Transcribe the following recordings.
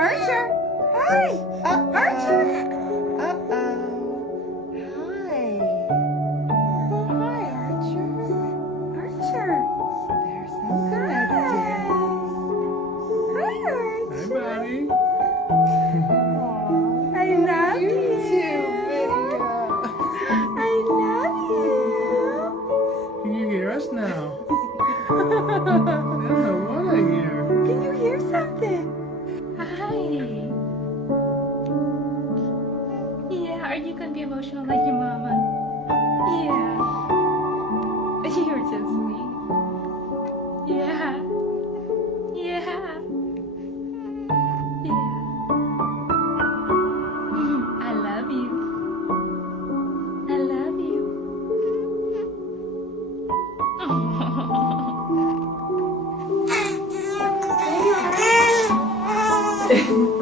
Archer. Hi. Archer. Uh-oh. Hi. Hi, Archer. Archer. There's some good, dear. Hi, Archer. Hey, buddy. I love you. Too, I love you. Can you hear us now? I don't know what I hear. Can you hear something? Hi. Yeah, are you gonna be emotional like your mama? Yeah. You're so sweet. Yeah. Yeah. Yeah. I love you. I love you.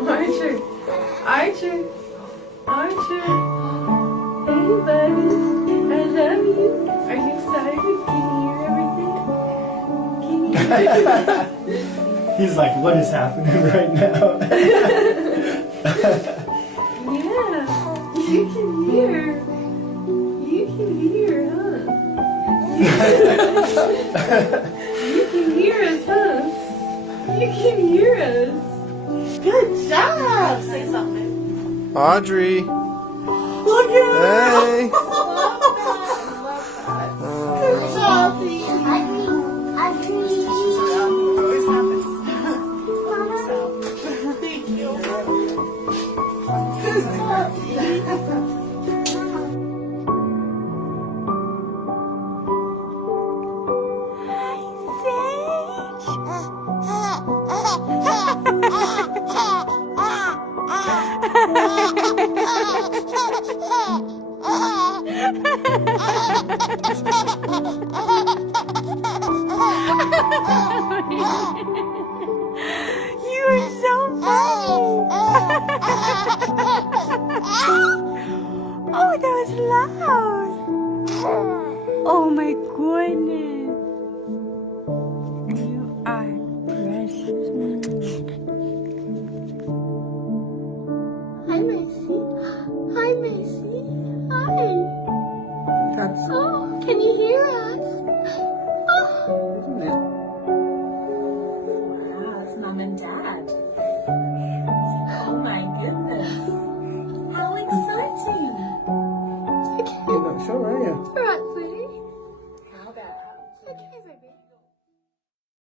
Archer. Archer. Archer. Hey, buddy. I love you. Are you excited? Can you hear everything? Can you hear everything? He's like, what is happening right now? Yeah. You can hear. You can hear, huh? You can hear us, huh? You can hear us. Good job. Say something. Audrey. Look at Hey. Good job, baby. Thank you. Good job, You are so funny. Oh, that was loud. Oh my goodness. You are